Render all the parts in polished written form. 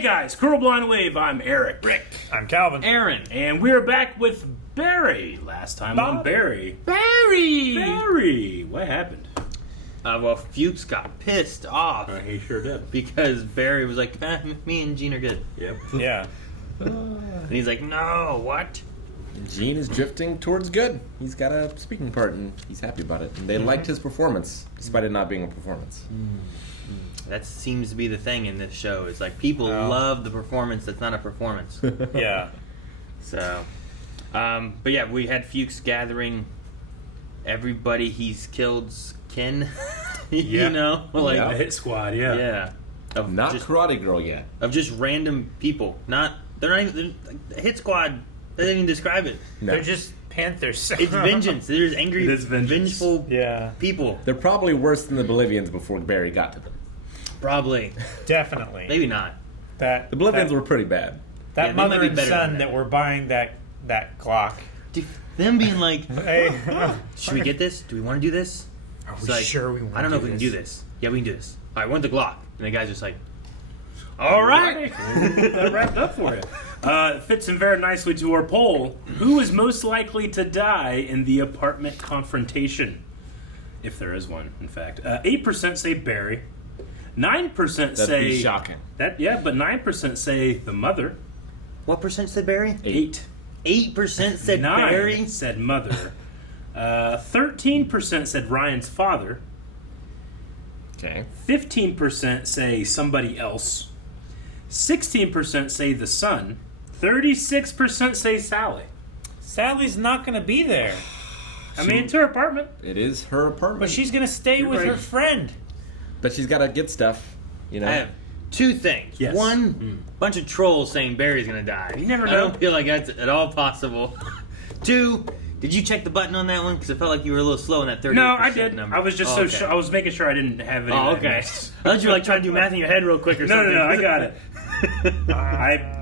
Hey guys, Cruel Blind Wave, I'm Eric. Rick. I'm Calvin. Aaron. And we're back with Barry. Last time on Barry. Barry! What happened? Well, Fuchs got pissed off He sure did. because Barry was like, me and Gene are good. Yep. Yeah. And he's like, no, what? Gene is drifting towards good. He's got a speaking part, and he's happy about it. And they liked his performance, despite it not being a performance. That seems to be the thing in this show. It's like people love the performance that's not a performance. Yeah. So, but yeah, we had Fuchs gathering everybody he's killed's kin. You know? Like, The hit squad, yeah. yeah. Of Not just, Karate Girl yet. of just random people. They're not even, the hit squad doesn't even describe it. No. They're just Panthers. It's vengeance. There's angry, It is vengeance. vengeful Yeah. people. They're probably worse than the Bolivians before Barry got to them. Probably. Definitely. Maybe not. That The Bolivians that, were pretty bad. that Yeah, they might mother be and better than son that. that were buying that Glock. Dude, them being like, Hey, should we get this? Do we want to do this? Are It's we like, sure we want I don't know if we can do this. Yeah, we can do this. All right, want the Glock. And the guy's just like, All right. That wrapped up for you. It fits in very nicely to our poll. Who is most likely to die in the apartment confrontation? If there is one, in fact. 8% say Barry. 9% That'd say... be shocking. But 9% say the mother. what percent said Barry? 8. 8% said 9 Barry. said mother. 13% said Ryan's father. Okay. 15% say somebody else. 16% say the son. 36% say Sally. Sally's not going to be there, I mean, it's her apartment. It is her apartment. but she's going to stay with right. her friend. But she's got to get stuff, you know. I have two things. Yes. One, bunch of trolls saying Barry's going to die. You never I know. don't feel like that's at all possible. Two, did you check the button on that one? Because I felt like you were a little slow in that 38% No, I did. number. I was just okay. sure. I was making sure I didn't have any. Oh, of that okay. mixed. I thought you were like trying to do math in your head real quick or No, something. I got it.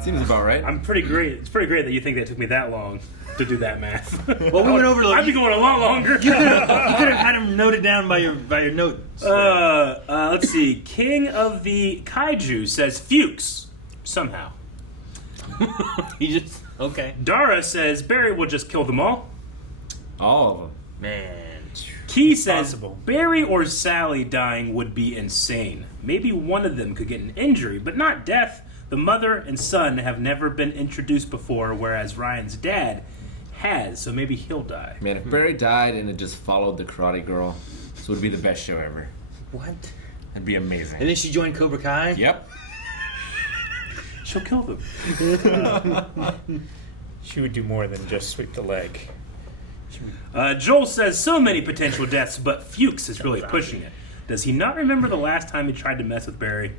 Seems about right. I'm pretty great. It's pretty great that you think that took me that long to do that math. Well, we went over. I'd be going a lot longer. You could have had them noted down by your notes. Let's see. King of the Kaiju says Fuchs. Somehow. You just okay, Dara says Barry will just kill them all. All of them. man. Key says Possible. Barry or Sally dying would be insane. Maybe one of them could get an injury, but not death. The mother and son have never been introduced before, whereas Ryan's dad has, so maybe he'll die. Man, if Barry died and it just followed the Karate Girl, this would be the best show ever. What? It'd be amazing. And then she joined Cobra Kai. Yep. She'll kill them. She would do more than just sweep the leg. Joel says so many potential deaths, but Fuchs is really pushing it. Does he not remember the last time he tried to mess with Barry?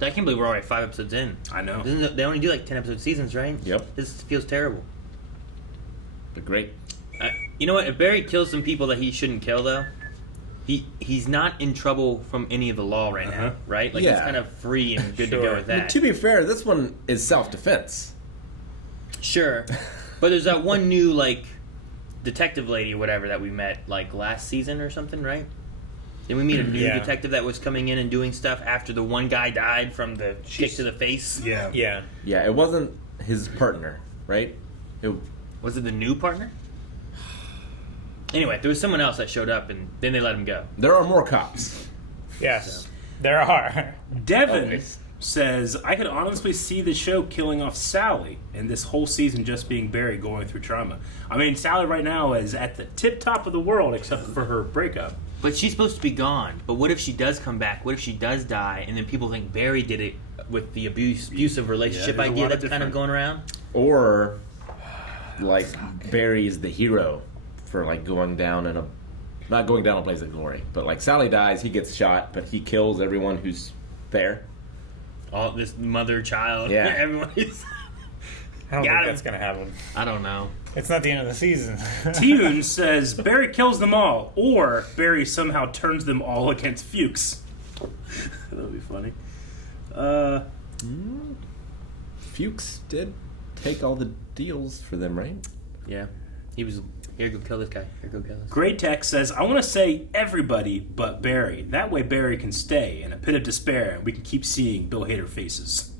I can't believe we're already 5 episodes in. I know. They only do like 10 episode seasons, right? Yep. This feels terrible. But great. You know what? If Barry kills some people that he shouldn't kill, though, he's not in trouble from any of the law right now, right? Like he's Yeah. kind of free and good to Sure. go with that. But to be fair, this one is self-defense. Sure, but there's that one new like detective lady or whatever that we met like last season or something, right? Did we meet a new Yeah. detective that was coming in and doing stuff after the one guy died from the kick to the face? Yeah. Yeah. Yeah, it wasn't his partner, right? Was it the new partner? Anyway, there was someone else that showed up and then they let him go. There are more cops. Yes. There are. Devin Always. says, I could honestly see the show killing off Sally and this whole season just being Barry going through trauma. I mean, Sally right now is at the tip top of the world except for her breakup. But she's supposed to be gone. But what if she does come back? What if she does die and then people think Barry did it with the abusive relationship there's a idea lot of that's kind of different- going around? Or, like, Barry's the hero for, like, going down in a... Not going down a blaze of glory, but, like, Sally dies, he gets shot, but he kills everyone who's there. All this mother, child, Yeah. everybody's... I don't Got think him. that's going to happen. I don't know. It's not the end of the season. Tune says Barry kills them all, or Barry somehow turns them all against Fuchs. That would be funny. Fuchs did take all the deals for them, right? Yeah. He was Here, go kill this guy. Here, go kill this. Great Tech says, I want to say everybody but Barry. That way Barry can stay in a pit of despair and we can keep seeing Bill Hader faces.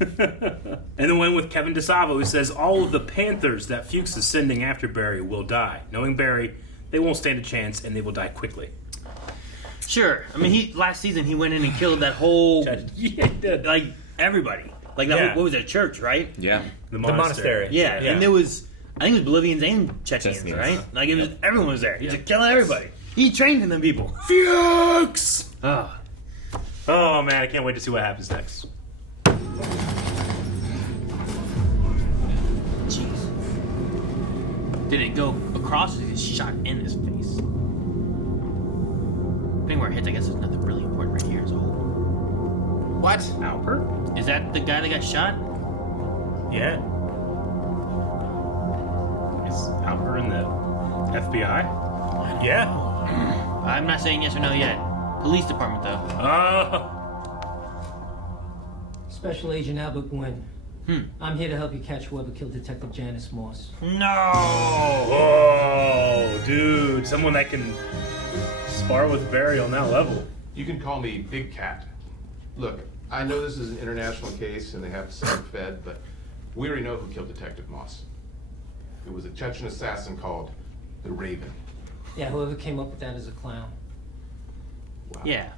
And then one with Kevin DeSavo, who says, all of the Panthers that Fuchs is sending after Barry will die. Knowing Barry, they won't stand a chance and they will die quickly. Sure. I mean, last season he went in and killed that whole, Yeah, he did. like, everybody. Like, that Yeah. whole, what was that, church, right? Yeah. The monastery. Yeah. Yeah. And there was, I think it was Bolivians and Chechens, Chechens. right? Like, it was, everyone was there. He just killed everybody. He trained them people. Fuchs! Oh. Oh, man, I can't wait to see what happens next. Jeez. Did it go across or did it shot in his face? Depending where it hits, I guess there's nothing really important right here as a whole. What? Albert? Is that the guy that got shot? Yeah. Is Albert in the FBI? Yeah. I'm not saying yes or no yet. Police department, though. Special Agent Albert Gwynn. I'm here to help you catch whoever killed Detective Janice Moss. No! Oh, dude. Someone that can spar with Barry on that level. You can call me Big Cat. Look, I know this is an international case and they have to send him fed, but we already know who killed Detective Moss. It was a Chechen assassin called the Raven. Yeah, whoever came up with that is a clown. Wow. Yeah.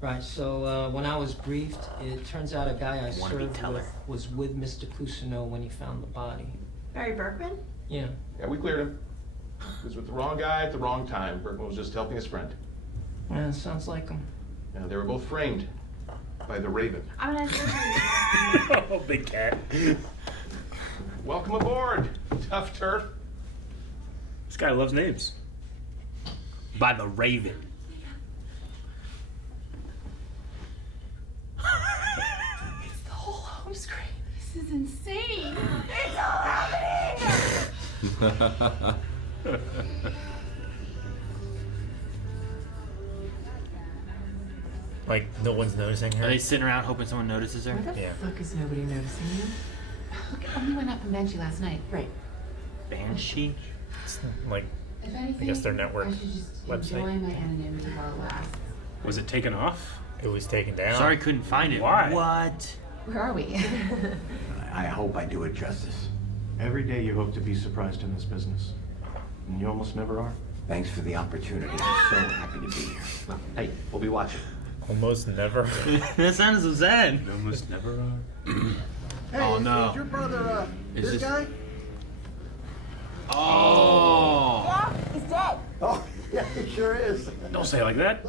Right, so when I was briefed, it turns out a guy I Wanna be served teller. with was with Mr. Cousineau when he found the body. Barry Berkman? Yeah. Yeah, we cleared him. He was with the wrong guy at the wrong time. Bergman was just helping his friend. Yeah, sounds like him. And they were both framed by the Raven. I'm gonna Oh, big cat. Welcome aboard, tough turf. This guy loves names. By the Raven. It's the whole home screen. This is insane. It's all happening. Like, no one's noticing her. Are they sitting around hoping someone notices her? Why the Yeah. fuck is nobody noticing you? Look, only went up and met you last night. Right. Banshee? It's like, If anything, guess their network I should just website. enjoy my anonymity while it lasts. Was it taken off? it was taken down. Sorry, couldn't find it. Why? What? Where are we? I hope I do it justice. Every day you hope to be surprised in this business. And you almost never are. Thanks for the opportunity. I'm so happy to be here. Well, hey, we'll be watching. Almost never. That sounds so sad. Almost never are. Oh, no. Is your brother, Is this this- guy? Oh. He's dead. Oh, yeah, he sure is. Don't say it like that.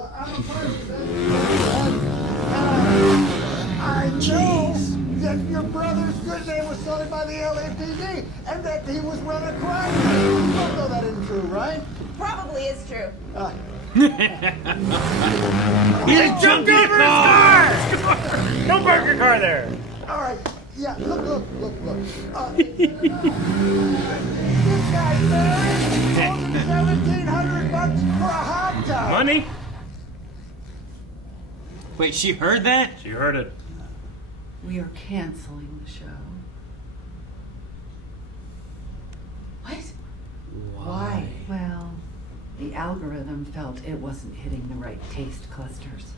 I know that your brother's good name was stolen by the LAPD and that he was running a crime. You don't know that isn't true, right? Probably is true. He just jumped in the car! Don't park your car there. All right. Yeah, look. This guy's married. $1,700 for a hot tub. Money? Wait, she heard that? She heard it. We are canceling the show. What? Why? Well, the algorithm felt it wasn't hitting the right taste clusters.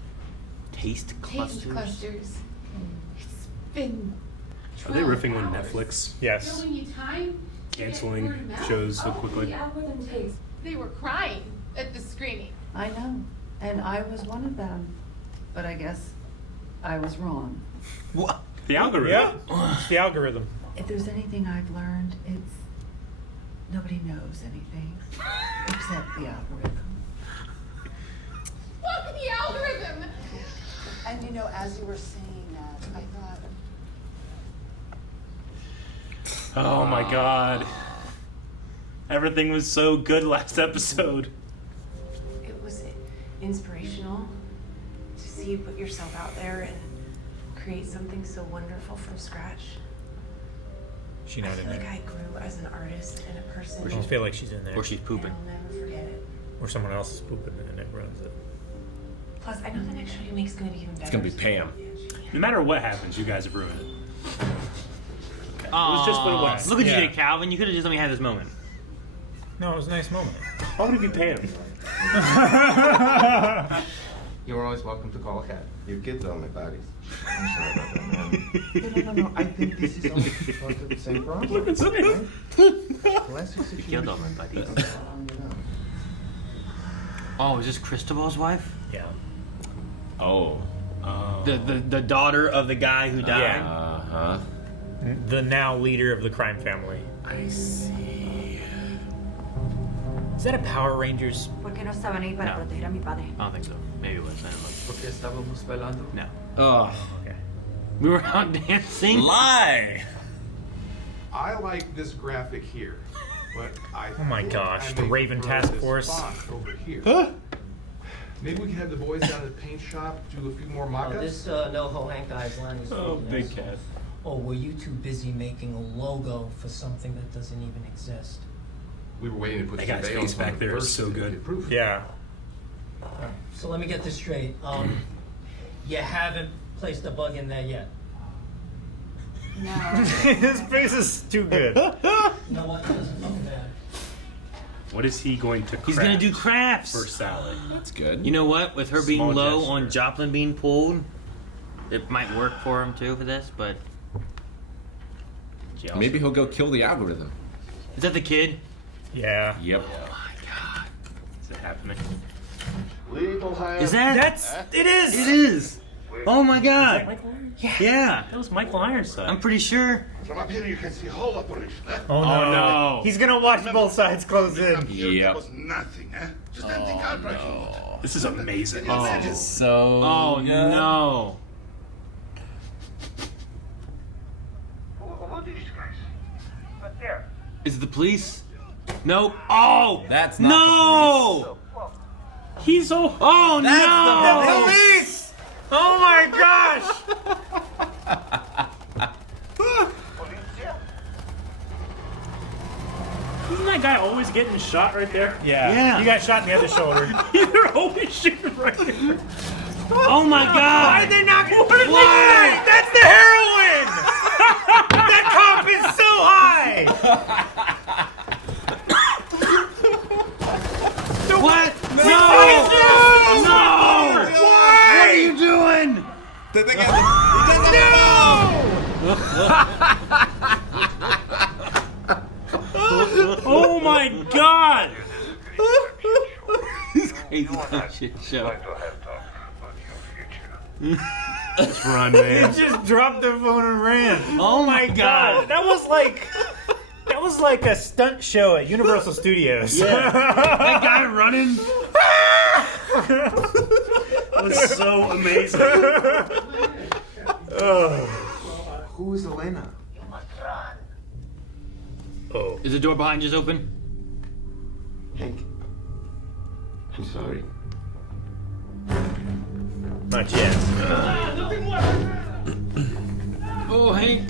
Taste clusters? Taste clusters. It's been. Are they riffing on Netflix? Yes. You time. Canceling shows so quickly? They were crying at the screening. I know, and I was one of them. But I guess I was wrong. What? The algorithm. Yeah. It's the algorithm. If there's anything I've learned, it's nobody knows anything except the algorithm. Fuck the algorithm! And you know, as you were saying that, I thought, Oh my god. Everything was so good last episode. it was inspirational to see you put yourself out there and create something so wonderful from scratch. She I not in feel like there. I grew as an artist and a person. I don't feel like she's in there. Or she's and pooping. I'll never forget it. Or someone else is pooping and it runs it. Plus, I know the next show you make is going to be even better. It's gonna be Pam. No matter what happens, you guys have ruined it. Okay. It was just what it was. Look what Yeah. you did, Calvin. You could have just let me have this moment. No, it was a nice moment. Why would it be Pam? You're always welcome to call a cat. Your kids are my buddies. I'm sorry about that, man. No. I think this is all part of the same problem. Look at this. Classic You killed all my buddies. Oh, is this Cristobal's wife? Yeah. Oh. The daughter of the guy who died? Yeah. Uh-huh. The now leader of the crime family. I see. Is that a Power Rangers? ¿Por qué no estaban ahí para No. proteger a mi padre? I don't think so. Maybe it was. I don't know. Porque estábamos bailando. No. Oh. Okay. We were out dancing. Lie! I like this graphic here, but I Oh my think gosh, I the may Raven prefer Task this Force. font over here. Huh? Maybe we can have the boys down at the paint shop do a few more mock-ups. This NoHo Hank guy's line is Oh, really big nice. cat. Oh, were you too busy making a logo for something that doesn't even exist? We were waiting to put That guy's surveillance face on back the there is birth so good. certificate proof. Yeah. So let me get this straight. You haven't placed a bug in there yet. No. His face is too good. You know what? It doesn't look bad. What is he going to craft? He's gonna do crafts. for Sally. That's good. You know what? With her being Small low gesture. on Joplin being pulled, it might work for him too for this. But She also- Maybe he'll go kill the algorithm. is that the kid? Yeah. Yep. Oh my god! Is it happening? Is that? It is. It is. Oh my Is that god! Michael Irons? Yeah. That was Michael Ironside. I'm pretty sure. From up here you can see whole operation. Oh no. Oh, no. He's gonna watch both sides close in. Yep. was nothing, eh? Just empty card breaking. This is amazing. Oh. So. Oh no! What are these guys? But there. Is it the police? No. Oh! That's not no! He's so. Oh The no! police! Oh my gosh! Isn't that guy always getting shot right there? Yeah. Yeah. You got shot in the other shoulder. They're always shooting right there. Oh my god! Why are they not gonna What are they Why? That's the heroin! That cop is so high! What? No! No! No! Why? What are you doing? Oh my god! Shit show. Let's run, He man. just dropped the phone and ran. Oh my god! That was like a stunt show at Universal Studios. That guy running. That was so amazing. Who is Elena? Oh. Is the door behind just open? Hank. I'm sorry. Not yet. Oh, Hank.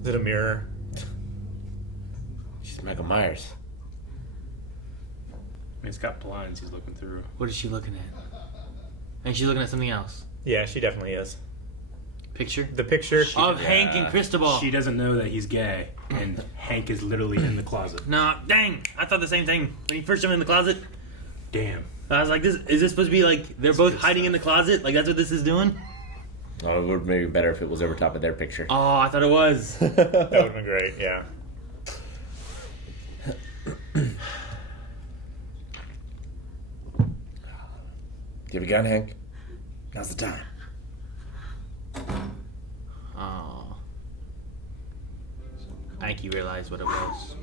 Is it a mirror? She's Michael Myers. It's got blinds he's looking through. What is she looking at? And she's looking at something else. Yeah, she definitely is. Picture The picture. of Hank and Cristobal. She doesn't know that he's gay, and Hank is literally in the closet. No, dang! I thought the same thing when you first jumped in the closet. Damn. I was like, "Is this supposed to be like they're both good hiding in the closet? Like that's what this is doing?" Oh, it would maybe better if it was over top of their picture. Oh, I thought it was. That would have been great, yeah. Give a gun, Hank. Now's the time. Oh. I think he realized what it was.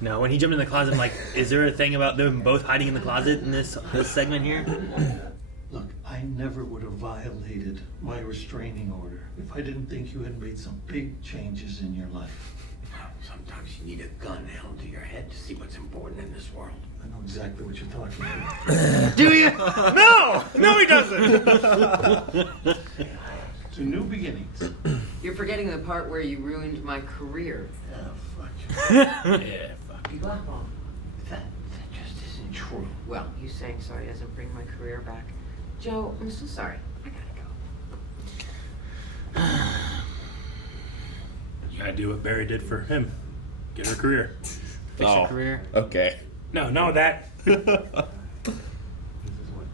No, when he jumped in the closet, I'm like, is there a thing about them both hiding in the closet in this segment here? Look, I never would have violated my restraining order if I didn't think you had made some big changes in your life. Sometimes you need a gun held to your head to see what's important in this world. I know exactly what you're talking about. Do you? No! No, he doesn't! To new beginnings. You're forgetting the part where you ruined my career. Oh, fuck you. Yeah, fuck. You got wrong. That just isn't true. Well, you saying sorry doesn't bring my career back. Joe, I'm so sorry. I gotta go. I do what Barry did for him. Get her career. Fix her career. Okay. No, that. This is what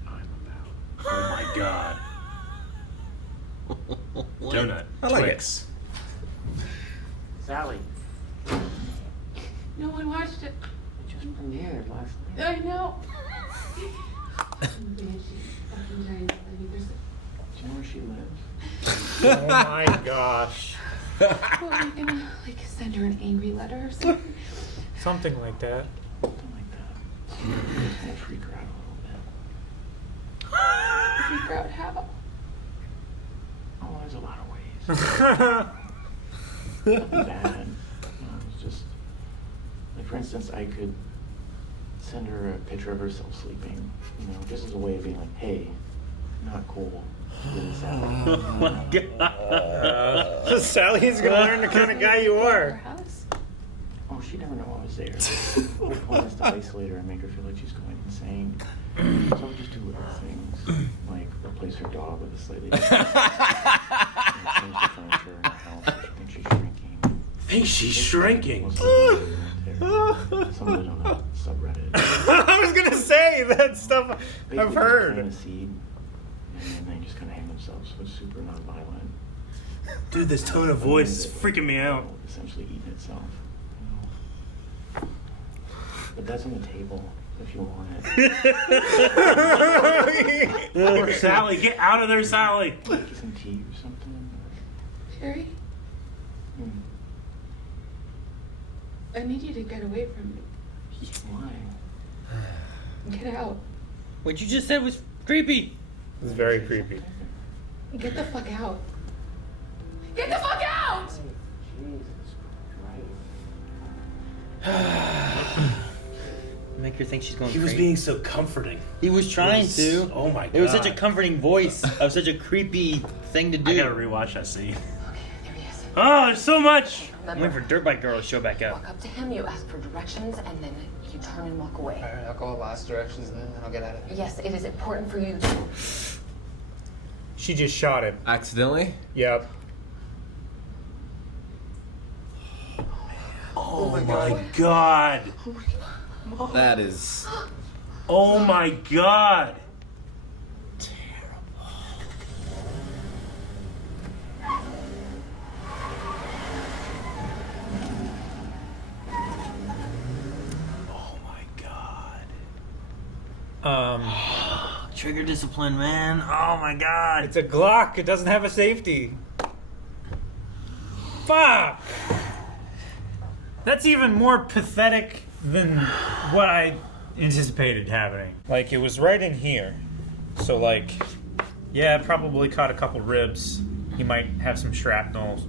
I'm about. Oh my god. Donut. I like Twix. Sally. No one watched it. It just premiered last night. I know. Do you know where she lives? Oh my gosh. Well, are you gonna like send her an angry letter or something? Something like that. Something like that. Just gonna freak her out a Freak out how? little bit. Oh, there's a lot of ways. Nothing bad. It's just like, for instance, I could send her a picture of herself sleeping, just as a way of being like, hey, not cool. Oh my god. Sally's gonna learn the kind of guy you Her are. house? Oh, she'd never know I was there. The whole point is to isolate her and make her feel like she's going insane. So I would just do little things, like replace her dog with a slightly different change the furniture in the house, so she thinks she's shrinking. Think she's shrinking. Some of it on the subreddit. I was gonna say that stuff I've Basically, just heard. plant a seed, and then they just kind of hang themselves, so it's super non-violent. Dude, this tone of voice is freaking me out. Essentially eating itself. But that's on the table if you want it. Poor Sally, get out of there, Sally. Get some tea or something. Jerry, I need you to get away from me. Why? Get out. What you just said was creepy. It's very creepy. Get the fuck out. Get the fuck out! Jesus Make her think she's going He was crazy. being so comforting. He was trying to. Oh my god. It was such a comforting voice of such a creepy thing to do. I gotta rewatch that scene. Okay, there he is. Oh, there's so much. I'm waiting for Dirt Bike Girl to show back up. Walk up to him, you ask for directions, and then you turn and walk away. Alright, I'll go last directions then, and I'll get out of here. Yes, it is important for you to... She just shot him. Accidentally? Yep. Oh my god. That is... Oh my god. Trigger discipline, man. Oh my god. It's a Glock. It doesn't have a safety. Fuck! That's even more pathetic than what I anticipated happening. Like, it was right in here. So, like, yeah, it probably caught a couple ribs. He might have some shrapnel.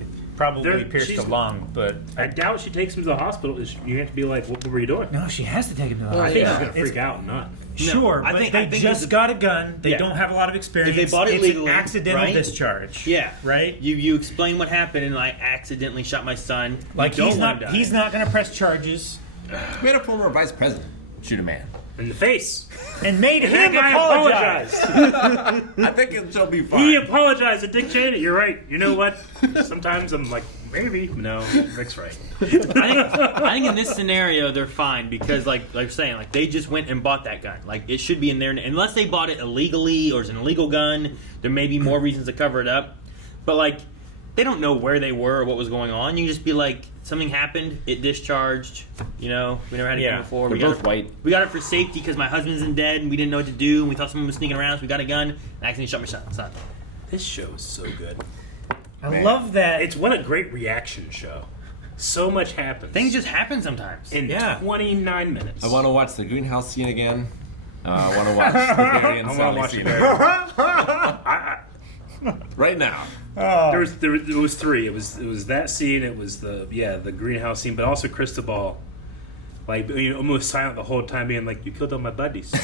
It probably pierced the lung, but... I doubt she takes him to the hospital. You have to be like, what were you doing? No, she has to take him to the I hospital. think she's going to freak out and not. Sure, I but think they just got a gun. They don't have a lot of experience. If they bought it it's legally, an accidental right? discharge. Yeah, right. You explain what happened and I accidentally shot my son. Like, You he's don't want him not to he's die. not going to press charges. We had a former vice president shoot a man. In the face. And made And him that guy apologize. I think it'll be fine. He apologized to Dick Cheney. You're right. You know what? Sometimes I'm like, maybe. No, Rick's right. I think in this scenario they're fine because like you're saying, like they just went and bought that gun. Like it should be in there unless they bought it illegally or it's an illegal gun. There may be more reasons to cover it up, but like they don't know where they were or what was going on. You can just be like, something happened, it discharged. You know, we never had a gun before. They're both white. We got it for safety because my husband isn't dead and we didn't know what to do. And we thought someone was sneaking around, so we got a gun and I accidentally shot my son. This show is so good. I love that. It's what a great reaction show. So much happens. Things just happen sometimes. In 29 minutes. I want to watch the greenhouse scene again. I want to watch the Barry and Sally scene right now. There was three. It was that scene. It was the greenhouse scene, but also Cristobal, like almost silent the whole time, being like, "You killed all my buddies."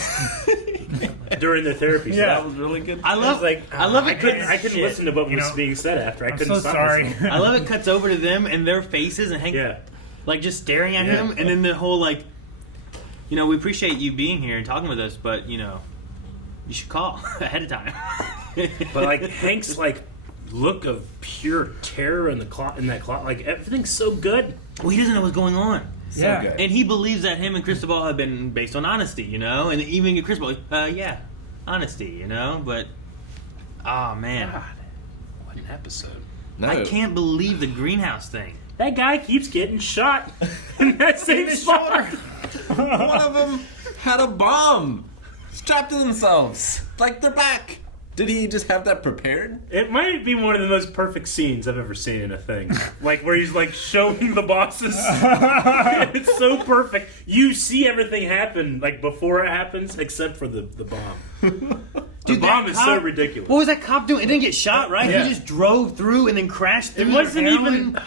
During their therapy, so that was really good. I love it. I couldn't listen to what was being said after. I couldn't. so stop sorry. listening. I love it cuts over to them and their faces and Hank, like just staring at him, and then the whole like, we appreciate you being here and talking with us, but you should call ahead of time. But like Hank's like look of pure terror in that clock. Like everything's so good. Well, he doesn't know what's going on. So good. And he believes that him and Cristobal have been based on honesty, you know? And even Cristobal, yeah, honesty, you know? But, oh, man. God, what an episode. No. I can't believe the greenhouse thing. That guy keeps getting shot in that same spot. One of them had a bomb strapped to themselves. Like, they're back. Did he just have that prepared? It might be one of the most perfect scenes I've ever seen in a thing. Like, where he's, like, showing the bosses. It's so perfect. You see everything happen, like, before it happens, except for the bomb. The bomb is so ridiculous. What was that cop doing? It didn't get shot, right? Yeah. He just drove through and then crashed through. It wasn't heroin. even...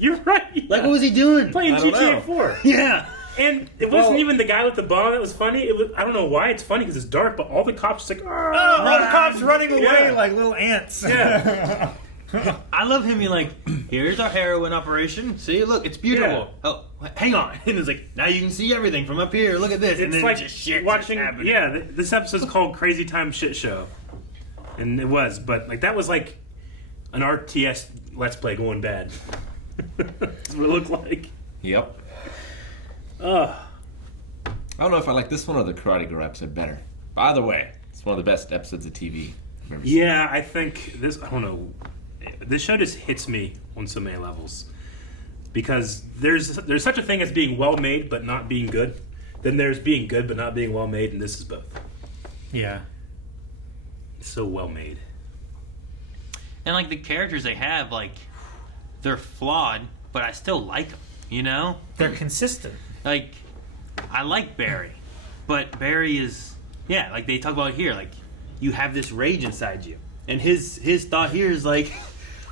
You're right. Yeah. Like, what was he doing? Playing I don't GTA know. 4. Yeah. And it wasn't even the guy with the bomb that was funny. It was, I don't know why it's funny because it's dark, but all the cops just like, all the cops running away like little ants. Yeah. I love him being like, here's our heroin operation. See, look, it's beautiful. Yeah. Oh, hang on. And it's like, now you can see everything from up here. Look at this. And It's then like just shit watching. just happening. Yeah, this episode's called Crazy Time Shit Show, and it was, but like that was like an RTS Let's Play going bad. That's what it looked like. Yep. I don't know if I like this one or the Karate Girl episode better. By the way, it's one of the best episodes of TV I've ever seen. Yeah, I think this. I don't know. This show just hits me on so many levels because there's such a thing as being well made but not being good. Then there's being good but not being well made, and this is both. Yeah. It's so well made. And like the characters they have, like, they're flawed, but I still like them, you know? They're consistent. Like, I like Barry, but Barry is, yeah, like they talk about here, like, you have this rage inside you. And his thought here is like,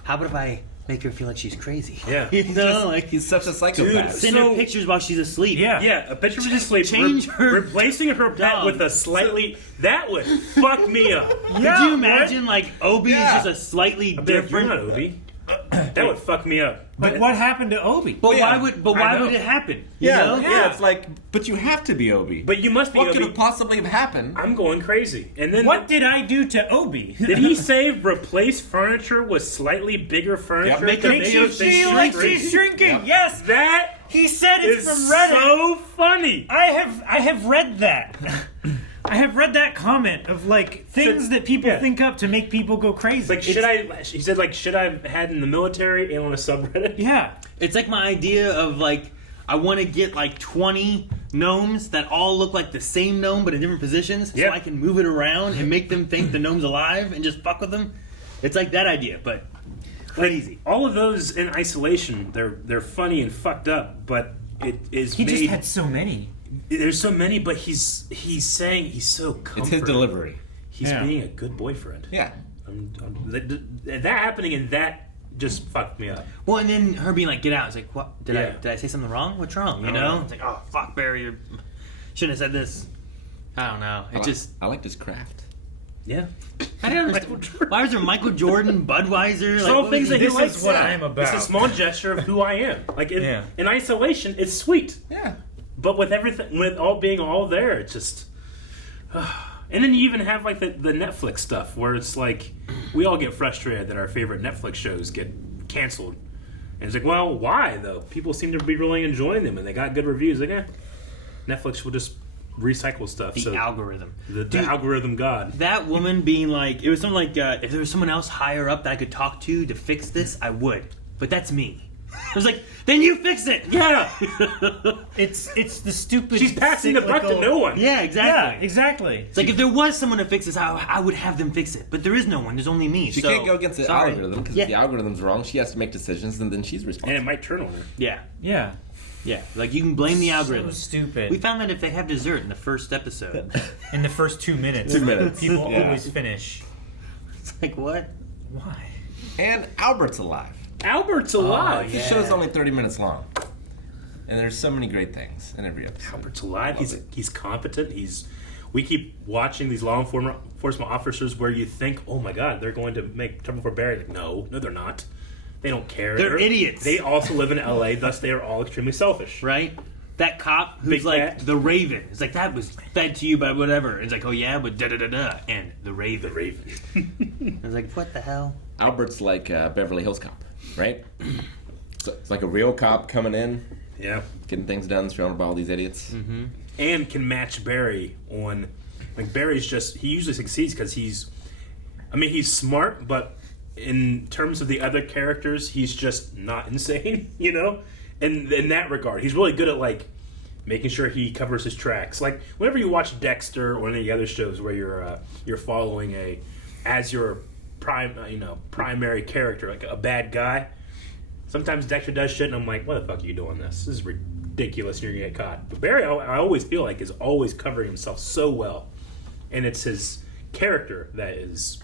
how about if I make her feel like she's crazy? Yeah. You know, like, He's such a psychopath. send her pictures while she's asleep. Yeah, a picture of her asleep. Change her replacing her pet dog. with a slightly... That would fuck me up. Could you imagine, like, Obi is just a slightly I'd be like, different... You're not Obi. That would fuck me up. But what happened to Obi? But Yeah, why would it happen? You know? Yeah, it's like, but you have to be Obi. But you must be what Obi. could have possibly have happened? I'm going crazy. And then What did I do to Obi? did he say replace furniture with slightly bigger furniture? Yep. Make to her Makes make you her think feel like crazy? she's shrinking. Yep. Yes, That he said it's is from Reddit. so funny. I have read that. I have read that comment of like things that people think up to make people go crazy. Like, he said, like, should I have had in the military and on a subreddit? Yeah. It's like my idea of, like, I want to get, like, 20 gnomes that all look like the same gnome but in different positions Yep. so I can move it around and make them think the gnome's alive and just fuck with them. It's like that idea, but crazy. All of those in isolation, they're funny and fucked up, but it is He made... just had so many. There's so many, but he's saying he's so comforting. It's his delivery. He's Yeah. being a good boyfriend. Yeah. That happening and that just fucked me up. Well, and then her being like, get out. It's like, what? Did Yeah. I say something wrong? What's wrong? You I don't know? know. It's like, oh, fuck, Barry. You shouldn't have said this. I don't know. It just... I liked his craft. Yeah. I don't understand. Why was there Michael Jordan, Budweiser? Small what things was that he This likes. is what I'm about. It's a small gesture of who I am. Like Yeah. in isolation, it's sweet. Yeah. But with everything, with all being all there, it's just. And then you even have like the Netflix stuff where it's like we all get frustrated that our favorite Netflix shows get canceled, and it's like, well, why though? People seem to be really enjoying them, and they got good reviews. Like, Netflix will just recycle stuff. The algorithm. The Dude, algorithm god. That woman being like, it was something like, if there was someone else higher up that I could talk to fix this, I would. But that's me. I was like, then you fix it. Yeah. It's the stupid. She's passing the buck to no one. Yeah, exactly. Yeah, exactly. It's like if there was someone to fix this, I would have them fix it. But there is no one. There's only me. She so, can't go against the sorry. algorithm because Yeah. if the algorithm's wrong, she has to make decisions and then she's responsible. And it might turn on her. Yeah. Yeah. Yeah. Like you can blame the algorithm. So stupid. We found that if they have dessert in the first episode. In the first 2 minutes. 2 minutes. People Yeah. always finish. It's like, what? Why? And Albert's alive. Albert's alive. The show's only 30 minutes long. And there's so many great things in every episode. Albert's alive. He's competent. We keep watching these law enforcement officers where you think, oh my god, they're going to make trouble for Barry. Like, no, they're not. They don't care. They're idiots. They also live in LA, thus they are all extremely selfish. Right? That cop who's Big like cat. the Raven. It's like that was fed to you by whatever. It's like, oh yeah, but da da da da, and the Raven. The Raven. I was like, what the hell? Albert's like a Beverly Hills Cop, right? So it's like a real cop coming in, getting things done, surrounded by all these idiots. Mm-hmm. And can match Barry on, like Barry's just, he usually succeeds because he's smart, but in terms of the other characters, he's just not insane, you know? And in that regard, he's really good at like making sure he covers his tracks. Like whenever you watch Dexter or any of the other shows where you're following as your primary character, like a bad guy. Sometimes Dexter does shit, and I'm like, "What the fuck are you doing? This is ridiculous. You're gonna get caught." But Barry, I always feel like is always covering himself so well, and it's his character that is.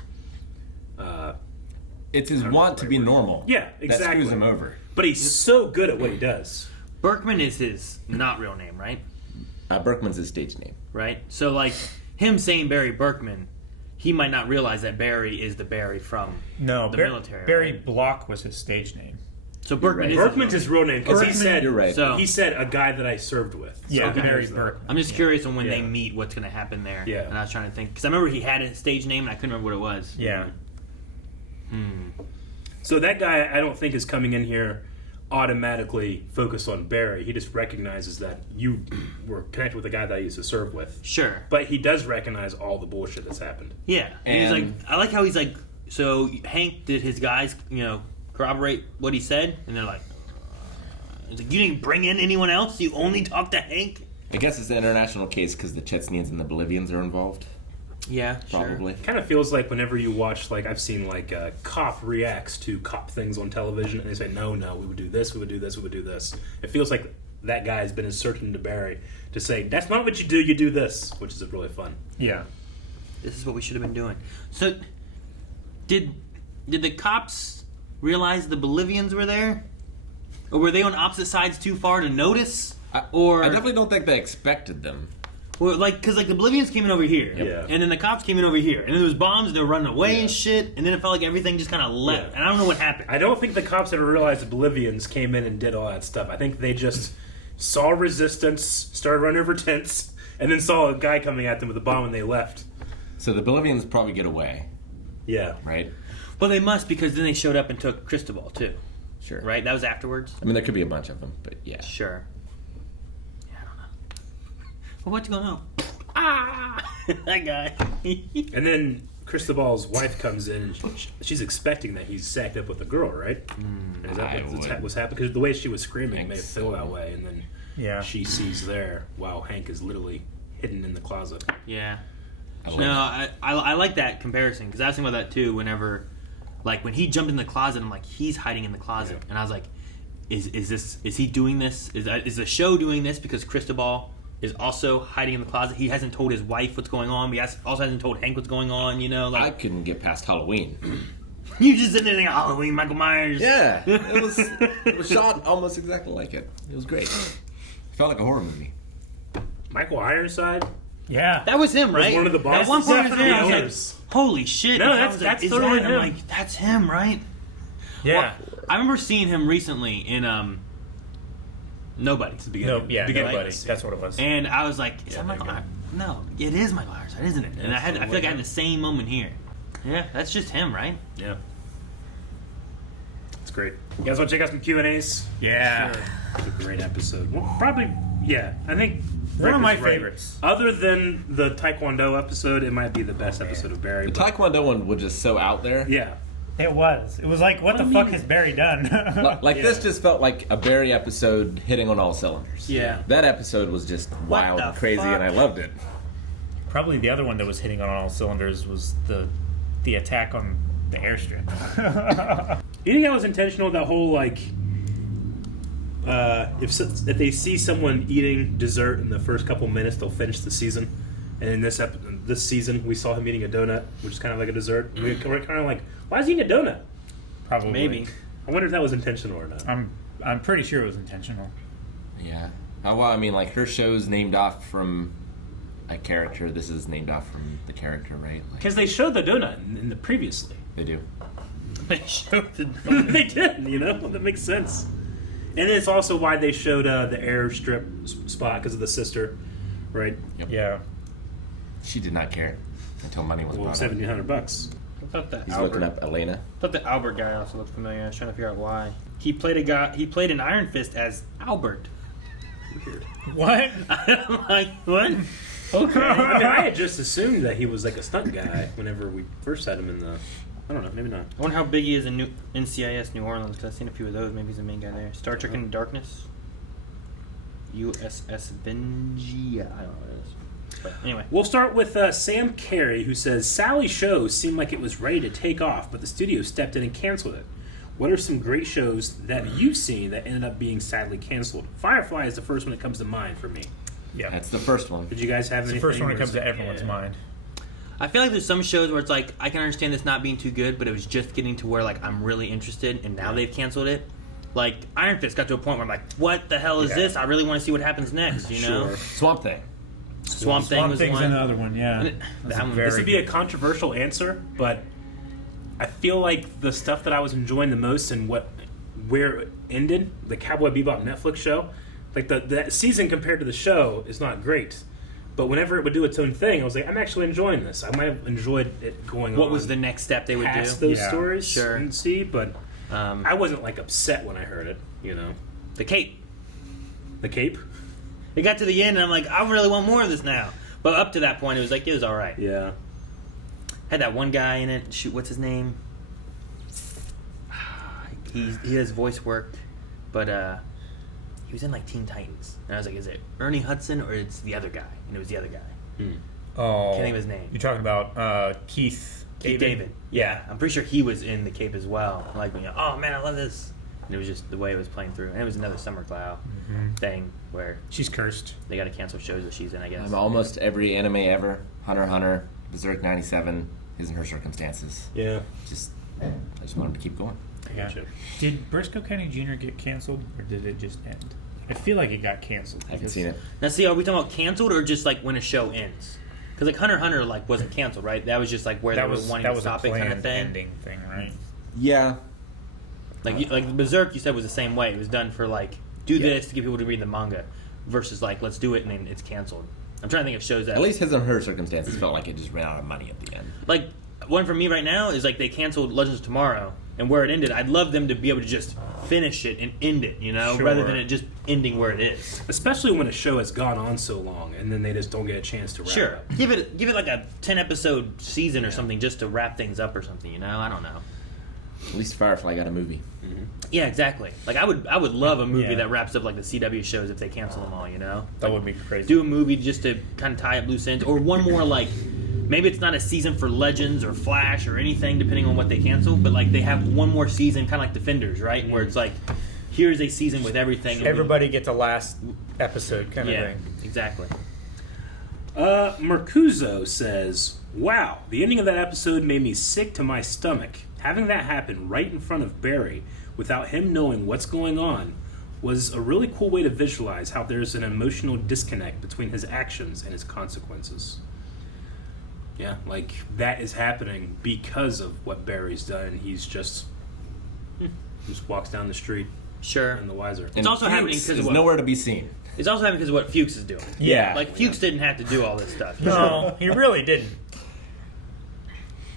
It's his want to be normal. Yeah, exactly. That screws him over. But he's so good at what he does. Berkman is his not real name, right? Berkman's his stage name. Right? So, like, him saying Barry Berkman, he might not realize that Barry is the Barry from the military. Barry right? Block was his stage name. So Berkman's his real name because he said, you're right. So, he said a guy that I served with. Yeah, so Barry Berkman. I'm just curious on when they meet, what's going to happen there. Yeah. And I was trying to think, because I remember he had a stage name and I couldn't remember what it was. Yeah. So that guy, I don't think is coming in here automatically focused on Barry. He just recognizes that you were connected with the guy that I used to serve with. Sure. But he does recognize all the bullshit that's happened. Yeah. And he's like, I like how he's like, so Hank, did his guys, corroborate what he said? And they're like, he's like, you didn't bring in anyone else? You only talked to Hank? I guess it's an international case because the Chechens and the Bolivians are involved. Yeah, probably. Kind of feels like whenever you watch, like I've seen, like a cop reacts to cop things on television, and they say, "No, we would do this, we would do this, we would do this." It feels like that guy has been inserted into Barry to say, "That's not what you do. You do this," which is really fun. Yeah, this is what we should have been doing. So, did the cops realize the Bolivians were there, or were they on opposite sides too far to notice? I definitely don't think they expected them. Well, because the Bolivians came in over here, and then the cops came in over here, and then there was bombs, and they were running away and shit, and then it felt like everything just kind of left, and I don't know what happened. I don't think the cops ever realized the Bolivians came in and did all that stuff. I think they just saw resistance, started running over tents, and then saw a guy coming at them with a bomb, and they left. So the Bolivians probably get away. Yeah. Right? Well, they must, because then they showed up and took Cristobal, too. Sure. Right? That was afterwards? I mean, there could be a bunch of them, but yeah. Sure. Yeah, I don't know. Well, what's going on? Ah! That guy. And then Cristobal's wife comes in, and she's expecting that he's sacked up with a girl, right? Is that what's happening? Because the way she was screaming made it feel that way, and then she sees there while Hank is literally hidden in the closet. Yeah. I like that comparison, because I was thinking about that too whenever, like, when he jumped in the closet, I'm like, he's hiding in the closet. And I was like, is he doing this? Is the show doing this because Cristobal is also hiding in the closet? He hasn't told his wife what's going on, but he also hasn't told Hank what's going on, I couldn't get past Halloween. You just did anything Halloween, Michael Myers. Yeah. It was shot almost exactly like it. It was great. It felt like a horror movie. Michael Ironside? Yeah. That was him, right? Was one of the bosses. At one point I was like, holy shit. No, that's totally him. I'm like, that's him, right? Yeah. Well, I remember seeing him recently in Nobody. Nobody. That's what it was. And I was like, is that Michael Ironside? No, it is Michael Ironside, isn't it? And I feel like I had the same moment here. Yeah, that's just him, right? Yeah. It's great. You guys want to check out some Q&As? Yeah. Sure. It's a great episode. Well, probably, I think one of my right. favorites. Other than the Taekwondo episode, it might be the best episode of Barry. The Taekwondo one was just so out there. Yeah. It was. It was like, what the fuck has Barry done? This just felt like a Barry episode hitting on all cylinders. Yeah. That episode was just wild and crazy, and I loved it. Probably the other one that was hitting on all cylinders was the attack on the airstrip. You think that was intentional? That whole if they see someone eating dessert in the first couple minutes, they'll finish the season. And in this season, we saw him eating a donut, which is kind of like a dessert. We're kind of like, why is he eating a donut? Probably. Maybe. I wonder if that was intentional or not. I'm pretty sure it was intentional. Yeah. Well, I mean, like, her show's named off from a character. This is named off from the character, right? Because they showed the donut in the previously. They do. They showed the donut. They did, that makes sense. And it's also why they showed the airstrip spot because of the sister, right? Yep. Yeah. She did not care until money was brought up. $1,700. I thought that He's Albert, looking up Elena. I thought the Albert guy also looked familiar. I was trying to figure out why. He played an Iron Fist as Albert. Weird. What? I'm like, what? Okay. I mean, I had just assumed that he was like a stunt guy whenever we first had him in the. I don't know, maybe not. I wonder how big he is in NCIS New Orleans, because I've seen a few of those. Maybe he's the main guy there. Star Trek Into Darkness. USS Vengia. I don't know what it is. But anyway. We'll start with Sam Carey, who says, Sally's show seemed like it was ready to take off, but the studio stepped in and canceled it. What are some great shows that you've seen that ended up being sadly canceled? Firefly is the first one that comes to mind for me. Yeah. That's the first one. Did you guys have anything? It's the first one that comes to everyone's mind. I feel like there's some shows where it's like, I can understand this not being too good, but it was just getting to where like I'm really interested, and now they've canceled it. Like Iron Fist got to a point where I'm like, what the hell is this? I really want to see what happens next, you know? Swamp Thing. Swamp Thing was Thing's one. another one, yeah. This would be a controversial answer, but I feel like the stuff that I was enjoying the most and where it ended, the Cowboy Bebop Netflix show, like that season compared to the show is not great. But whenever it would do its own thing, I was like, I'm actually enjoying this. I might have enjoyed it going on. What was the next step they would do? Past those Yeah. stories Sure. and see, but I wasn't like upset when I heard it, you know. The Cape. The Cape? It got to the end, and I'm like, I really want more of this now. But up to that point, it was all right. Yeah. Had that one guy in it. Shoot, what's his name? His voice worked, but he was in like Teen Titans, and I was like, is it Ernie Hudson or it's the other guy? And it was the other guy. Oh, Can't think of his name. You're talking about Keith David. Yeah, I'm pretty sure he was in the Cape as well. Like, oh man, I love this. And it was just the way it was playing through. And it was another Summer Cloud thing where she's cursed. They got to cancel shows that she's in, I guess. Almost every anime ever. Hunter x Hunter, Berserk 97, His and Her Circumstances. Yeah. I just wanted to keep going. Yeah. Did Briscoe County Jr. get canceled, or did it just end? I feel like it got canceled. I haven't seen it. Now, see, are we talking about canceled or just like when a show ends? Because like Hunter x Hunter like wasn't canceled, right? That was just like where they were wanting to stop it kind of thing. Ending thing, right? Yeah. Like Berserk, you said was the same way. It was done for like do this to get people to read the manga, versus like let's do it and then it's canceled. I'm trying to think of shows that At least His and Her Circumstances felt like it just ran out of money at the end. like one for me right now is like they canceled Legends of Tomorrow, and where it ended, I'd love them to be able to just finish it and end it, you know, Sure. rather than it just ending where it is. Especially when a show has gone on so long and then they just don't get a chance to wrap Sure, up. give it like a 10 episode season or something just to wrap things up or something, you know. I don't know. At least Firefly got a movie. Yeah, exactly. Like I would love a movie Yeah. that wraps up like the CW shows if they cancel them all, you know. That would be crazy. Do a movie just to kind of tie up loose ends, or one more like maybe it's not a season for Legends or Flash or anything, depending on what they cancel, but like they have one more season, kind of like Defenders, right? Where it's like, here's a season with everything. and Everybody gets a last episode kind of yeah, thing. exactly. Mercuzo says, wow, the ending of that episode made me sick to my stomach. Having that happen right in front of Barry without him knowing what's going on was a really cool way to visualize how there's an emotional disconnect between his actions and his consequences. Yeah, like that is happening because of what Barry's done. He's just walks down the street. Sure. And the wiser. It's also happening because of what, nowhere to be seen. It's also happening because of what Fuchs is doing. Yeah. Like Fuchs didn't have to do all this stuff. No, he really didn't.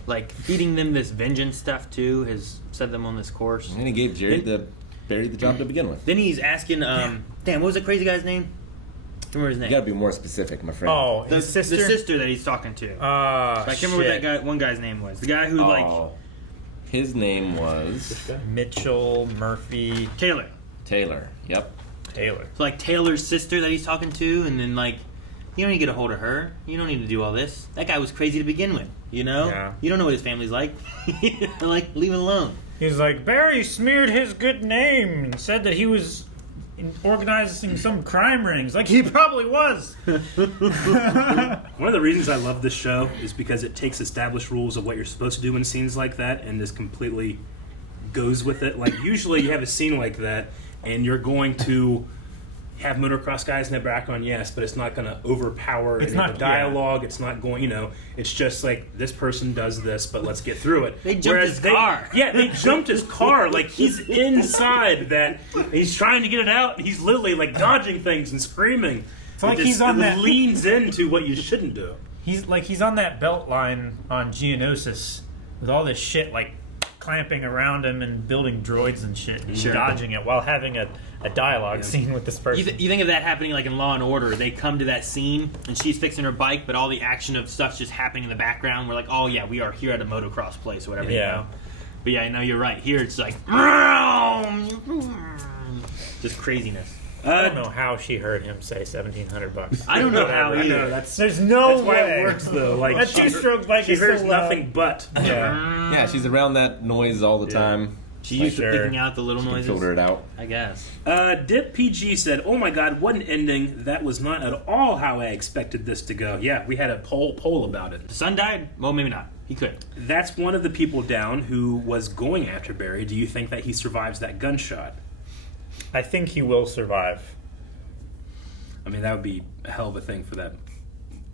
Like feeding them this vengeance stuff too has set them on this course. And then he gave Barry the job to begin with. Then he's asking, damn, what was the crazy guy's name? Remember his name? You gotta be more specific, my friend. Oh, The his sister? The sister that he's talking to. I can't remember what that guy, one guy's name was. The guy who his name was Mitchell Murphy Taylor. Taylor. Yep. Taylor. So like Taylor's sister that he's talking to, and then like, you don't need to get a hold of her. You don't need to do all this. That guy was crazy to begin with. You know? Yeah. You don't know what his family's like. Like, leave it alone. He's like, Barry smeared his good name and said that he was organizing some crime rings. Like, he probably was. One of the reasons I love this show is because it takes established rules of what you're supposed to do in scenes like that and just completely goes with it. Like, usually you have a scene like that and you're going to have motocross guys in the background, yes, but it's not going to overpower any of the dialogue. It's not going, it's just like, this person does this, but let's get through it. They jumped his car. Yeah, they jumped his car. Like, he's inside that. He's trying to get it out. And he's literally, like, dodging things and screaming. It's like he's on that... leans into what you shouldn't do. He's on that belt line on Geonosis with all this shit like clamping around him and building droids and shit, and Sure. dodging it while having a dialogue scene with this person. You think of that happening like in Law and Order. They come to that scene and she's fixing her bike, but all the action of stuff's just happening in the background. We're like, oh yeah, we are here at a motocross place or whatever. Yeah. You know? But yeah, I know you're right. Here it's like just craziness. I don't know how she heard him say $1,700. I don't know how either. There's no That's why way. it works though. Like That two-stroke bike she is hears so loud. nothing but. Yeah. Yeah, she's around that noise all the time. She's used to picking out the little She can noises. filter it out. I guess. Dip PG said, "Oh my God, what an ending! That was not at all how I expected this to go." Yeah, we had a poll about it. The son died? Well, maybe not. He could. That's one of the people down who was going after Barry. Do you think that he survives that gunshot? I think he will survive. I mean, that would be a hell of a thing for that.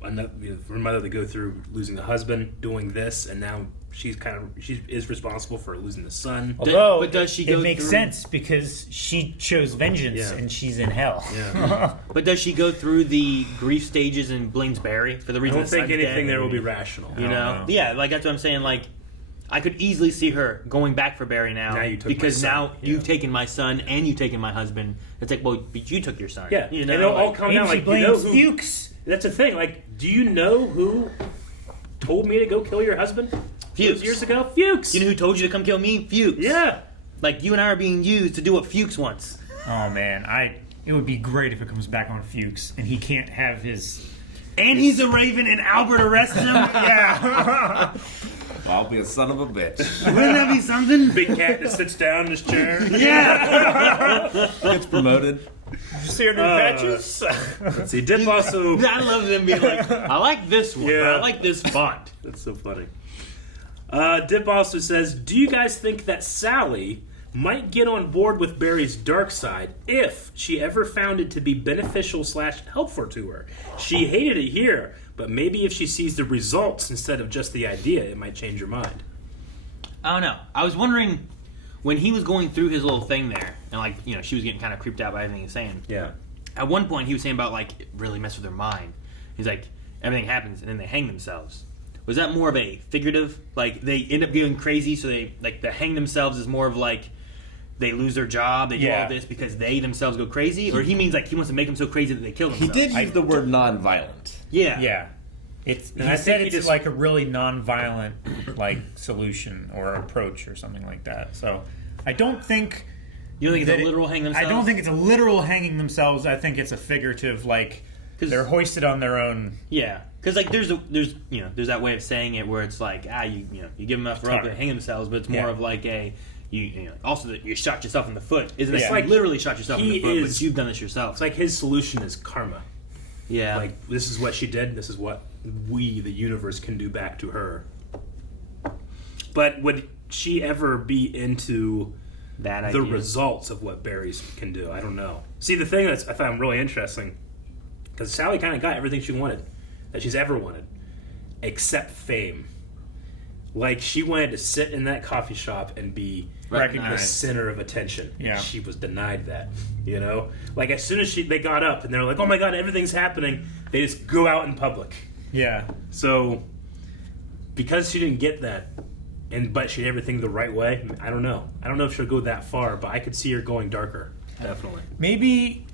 For a mother to go through losing a husband, doing this, and now she is responsible for losing the son. Although, but does she it go makes through- sense because she chose vengeance Yeah. and she's in hell. Yeah. But does she go through the grief stages and blames Barry for the I reason? don't the think son's anything dead? there will be rational. You know? Yeah, like that's what I'm saying. Like, I could easily see her going back for Barry now, Now you took because my son. now you've taken my son and you've taken my husband. It's like, well, but you took your son. Yeah, you know, and it'll all like- come Maybe down she like, you know blames who, Fuchs. That's the thing. Like, do you know who told me to go kill your husband? Fuchs. Those years ago? Fuchs. You know who told you to come kill me? Fuchs. Yeah. Like, you and I are being used to do what Fuchs wants. Oh man, it would be great if it comes back on Fuchs and he can't have his. And he's a raven and Albert arrests him? Yeah. I'll be a son of a bitch. Wouldn't that be something? Big cat that sits down in his chair. Yeah. Gets promoted. Did you see our new patches? Let's see. Dip also. I love them being like, I like this one, but Yeah. I like this font. That's so funny. Dip also says, do you guys think that Sally might get on board with Barry's dark side if she ever found it to be beneficial / helpful to her? She hated it here, but maybe if she sees the results instead of just the idea, it might change her mind. I don't know. I was wondering when he was going through his little thing there, and like, you know, she was getting kind of creeped out by everything he's saying. Yeah. At one point, he was saying about like it really mess with their mind. He's like, everything happens and then they hang themselves. Was that more of a figurative? Like they end up getting crazy, so they like the hang themselves is more of like they lose their job, they do all this because they themselves go crazy, or he means like he wants to make them so crazy that they kill He themselves. did use the word non-violent. Yeah. Yeah. It's. And He I said think he it's just- like a really non-violent like solution or approach or something like that. So I don't think. You don't think it's that a literal hang themselves? I don't think it's a literal hanging themselves. I think it's a figurative, like they're hoisted on their own. Yeah, because like there's that way of saying it where it's like you give them enough rope to hang themselves, but it's more of like a also that you shot yourself in the foot. Isn't it? It's Like like literally shot yourself in the he foot, is- but you've done this yourself. It's like his solution is karma. Yeah. Like, this is what she did, this is what we, the universe, can do back to her. But would she ever be into that the idea. results of what berries can do? I don't know. See, the thing that's I found really interesting, because Sally kind of got everything she wanted, that she's ever wanted, except fame. Like, she wanted to sit in that coffee shop and be the center of attention. Yeah. She was denied that, you know? Like, as soon as they got up and they're like, oh my God, everything's happening, they just go out in public. Yeah. So, because she didn't get that, but she did everything the right way, I don't know. I don't know if she'll go that far, but I could see her going darker, definitely. Maybe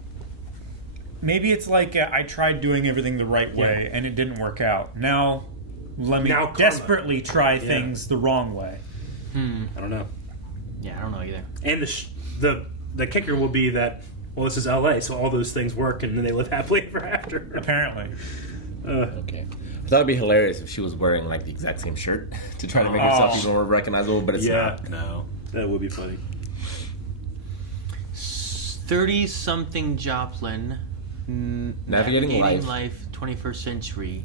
it's like I tried doing everything the right way and it didn't work out. Now let me Now karma. desperately try things the wrong way. I don't know. Yeah, I don't know either. And the kicker will be that, well, this is LA, so all those things work, and then they live happily ever after. Apparently. Okay. I thought it'd be hilarious if she was wearing like the exact same shirt to try to make herself even more recognizable, but it's not. No, that would be funny. 30-something Joplin, Navigating life, 21st century.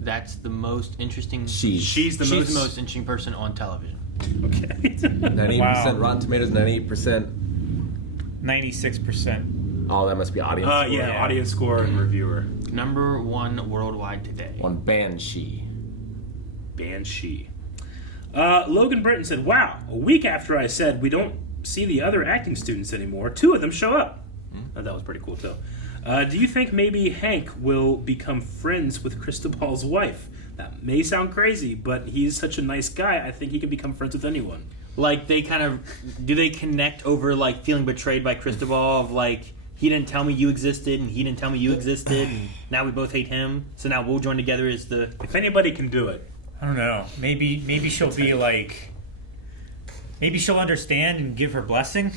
That's the most interesting. She's the most interesting person on television. Okay. 98% Rotten Tomatoes, 98%. 96%. Oh, that must be audience. score. Audience score and reviewer. Number 1 worldwide today. On Banshee. Logan Britton said, wow, a week after I said we don't see the other acting students anymore, 2 of them show up. That was pretty cool, too. Do you think maybe Hank will become friends with Cristobal's wife? That may sound crazy, but he's such a nice guy. I think he can become friends with anyone. Like, they kind of... Do they connect over, like, feeling betrayed by Cristobal of, like, he didn't tell me you existed, and he didn't tell me you existed, and now we both hate him, so now we'll join together as the... If anybody can do it. I don't know. Maybe she'll be like... Maybe she'll understand and give her blessing.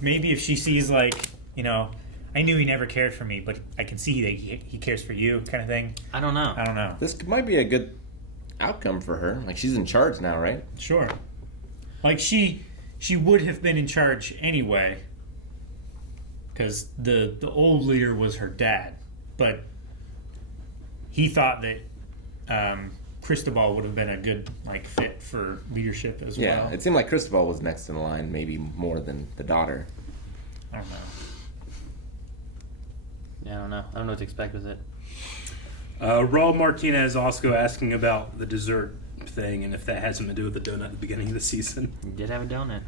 Maybe if she sees, like, you know, I knew he never cared for me, but I can see that he cares for you, kind of thing. I don't know. This might be a good outcome for her. Like, she's in charge now, right? Sure. Like, she would have been in charge anyway, because the old leader was her dad, but he thought that Cristobal would have been a good, like, fit for leadership as well. Yeah, it seemed like Cristobal was next in line, maybe more than the daughter. I don't know. Yeah, I don't know. I don't know what to expect with it. Raul Martinez also asking about the dessert thing and if that has something to do with the donut at the beginning of the season. You did have a donut.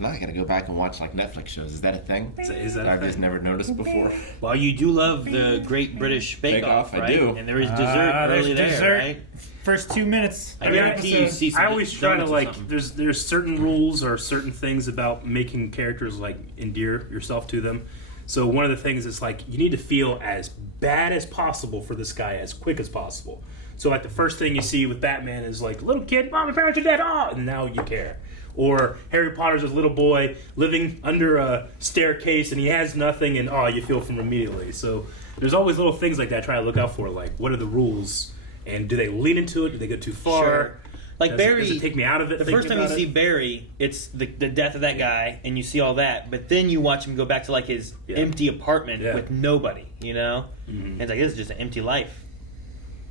Now I gotta go back and watch, like, Netflix shows. Is that a thing? Is that I've just never noticed before. Well, you do love the Great British Bake Off, right? I do. And there is dessert early there, right? First 2 minutes. I guarantee you see some I always try to, donuts or like, something. there's certain rules or certain things about making characters, like, endear yourself to them. So one of the things is, like, you need to feel as bad as possible for this guy as quick as possible. So, like, the first thing you see with Batman is, like, little kid, mom, my parents are dead, and now you care. Or Harry Potter's this little boy living under a staircase and he has nothing, and you feel for him immediately. So there's always little things like that I try to look out for, like, what are the rules, and do they lean into it, do they go too far? Sure. Like, Barry, does it take me out of it? The first time you see Barry, it's the death of that guy, and you see all that. But then you watch him go back to, like, his empty apartment with nobody, you know? Mm-hmm. And it's like, this is just an empty life.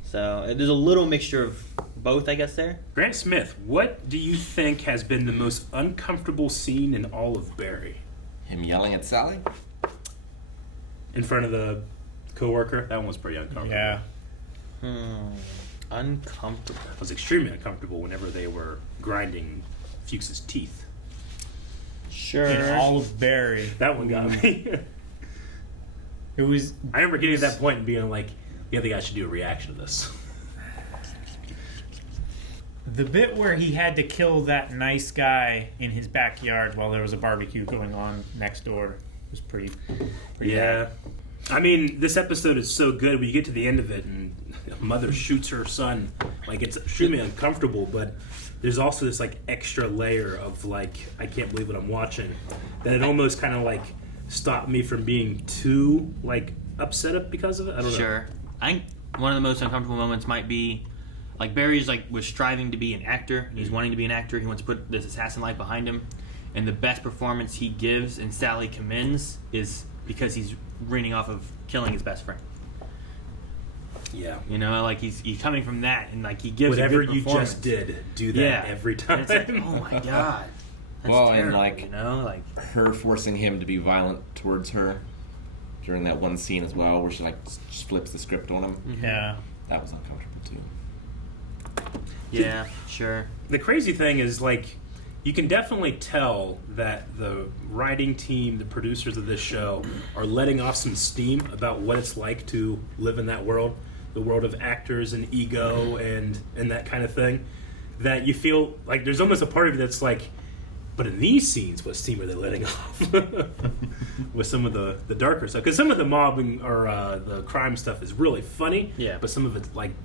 So there's a little mixture of both, I guess, there. Grant Smith, what do you think has been the most uncomfortable scene in all of Barry? Him yelling at Sally? In front of the coworker? That one was pretty uncomfortable. Yeah. Uncomfortable. I was extremely uncomfortable whenever they were grinding Fuchs's teeth. Sure. In all of Barry. That one got me. It was... I remember getting to that point and being like, yeah, I think I should do a reaction to this. The bit where he had to kill that nice guy in his backyard while there was a barbecue going on next door was pretty bad. I mean, this episode is so good when you get to the end of it and a mother shoots her son. Like, it's extremely uncomfortable, but there's also this, like, extra layer of, like, I can't believe what I'm watching. That it almost kind of, like, stopped me from being too, like, upset up because of it. I don't know. Sure. I think one of the most uncomfortable moments might be, like, Barry's, like, was striving to be an actor. He's wanting to be an actor. He wants to put this assassin life behind him. And the best performance he gives and Sally commends is because he's reading off of killing his best friend. Yeah. You know, like, he's coming from that, and, like, he gives whatever a good you performance. just did, do that every time. And it's like, oh my god. That's well, terrible, and, like, you know, like, her forcing him to be violent towards her during that one scene as well, where she, like, flips the script on him. Yeah. That was uncomfortable too. Yeah, sure. The crazy thing is, like, you can definitely tell that the writing team, the producers of this show, are letting off some steam about what it's like to live in that world, the world of actors and ego and that kind of thing. That you feel like there's almost a part of you that's like, but in these scenes, what steam are they letting off? With some of the darker stuff. Because some of the mobbing or the crime stuff is really funny. Yeah. But some of it's like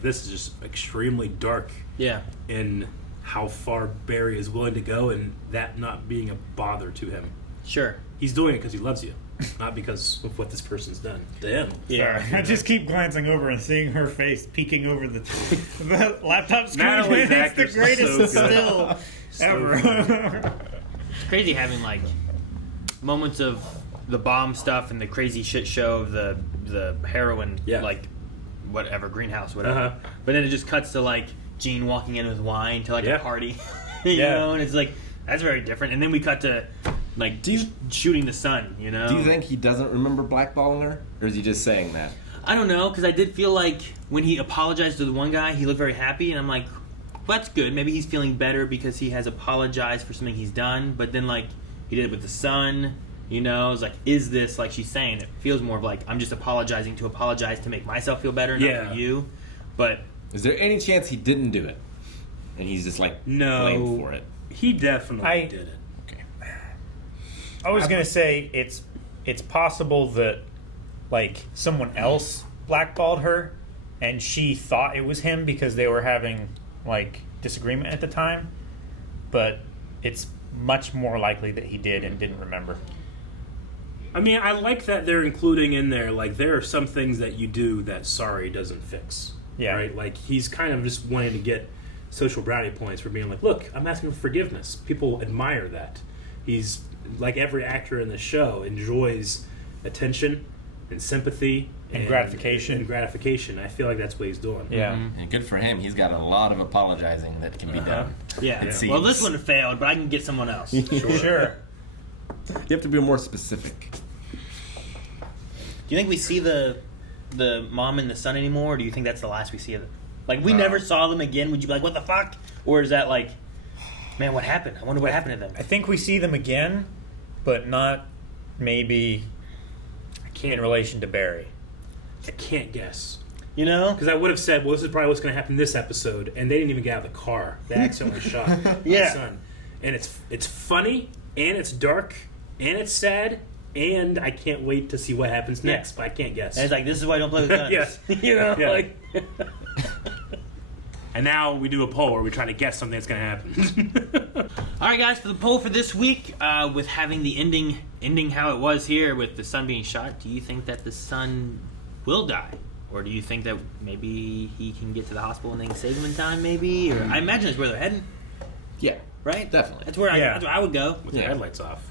this is just extremely dark. Yeah. In how far Barry is willing to go and that not being a bother to him. Sure. He's doing it because he loves you, not because of what this person's done to him. Yeah. Sorry. I just keep glancing over and seeing her face peeking over the laptop screen. Natalie's It's the actress is greatest so good. still So ever. It's crazy having, like, moments of the bomb stuff and the crazy shit show of the heroin, like, whatever, greenhouse, whatever. But then it just cuts to, like, Gene walking in with wine to, like, a party. you know, and it's like, that's very different. And then we cut to, like, shooting the sun, you know? Do you think he doesn't remember blackballing her? Or is he just saying that? I don't know, because I did feel like when he apologized to the one guy, he looked very happy, and I'm like, well, that's good. Maybe he's feeling better because he has apologized for something he's done. But then, like, he did it with the son. You know, it's like, is this, like she's saying, it feels more of like, I'm just apologizing to apologize to make myself feel better, not for you. But is there any chance he didn't do it? And he's just like blamed for it? He definitely did it. Okay. I was gonna say it's possible that like someone else blackballed her, and she thought it was him because they were having like disagreement at the time, but it's much more likely that he did and didn't remember. I mean, I like that they're including in there, like, there are some things that you do that sorry doesn't fix. Yeah. Right? Like, he's kind of just wanting to get social brownie points for being like, look, I'm asking for forgiveness. People admire that. He's, like every actor in the show, enjoys attention and sympathy. And gratification. And gratification. I feel like that's what he's doing. Yeah. And good for him. He's got a lot of apologizing that can be done. Yeah. It Well, seems. this one failed, but I can get someone else. Sure. You have to be more specific. Do you think we see the mom and the son anymore, or do you think that's the last we see of them? Like, we never saw them again, would you be like, what the fuck? Or is that like, man, what happened? I wonder what happened to them. I think we see them again, but not maybe in relation to Barry. I can't guess. You know? Because I would have said, well, this is probably what's going to happen this episode, and they didn't even get out of the car. They accidentally shot the son. And it's funny, and it's dark, and it's sad, and I can't wait to see what happens next, but I can't guess. And it's like, this is why I don't play with guns. Yes. You know? Yeah. Like... And now we do a poll where we try to guess something that's going to happen. All right, guys, for the poll for this week, with having the ending how it was here with the son being shot, do you think that the son will die? Or do you think that maybe he can get to the hospital and they can save him in time, maybe? Or I imagine that's where they're heading. Yeah. Right? Definitely. That's where I would go. With the headlights off.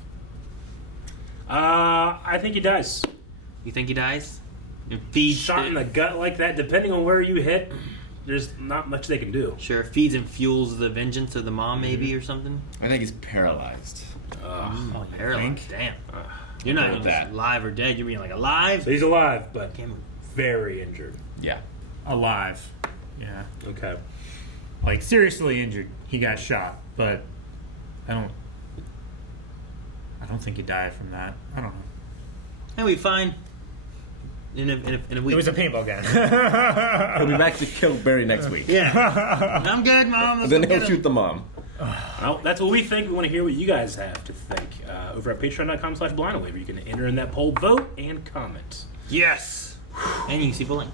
I think he dies. You think he dies? Shot in the gut like that, depending on where you hit, there's not much they can do. Sure, feeds and fuels the vengeance of the mom, maybe, or something. I think he's paralyzed. Oh, paralyzed. Damn. You're not even just alive or dead. You're being like alive. So he's alive, but very injured. Yeah. Alive. Yeah. Okay. Like seriously injured. He got shot, but I don't think he died from that. I don't know. And we find in a week. It was a paintball gun. He'll be back to kill Barry next week. Yeah. I'm good, Mom. Then he'll shoot the mom. Well, that's what we think. We want to hear what you guys have to think. Over at patreon.com/blindaway, where you can enter in that poll, vote, and comment. Yes. And you can see the link.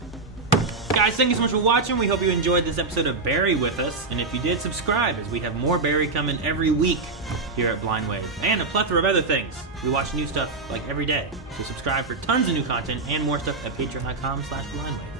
Guys, thank you so much for watching. We hope you enjoyed this episode of Barry with us. And if you did, subscribe, as we have more Barry coming every week here at Blind Wave. And a plethora of other things. We watch new stuff like every day. So subscribe for tons of new content and more stuff at patreon.com/blindwave.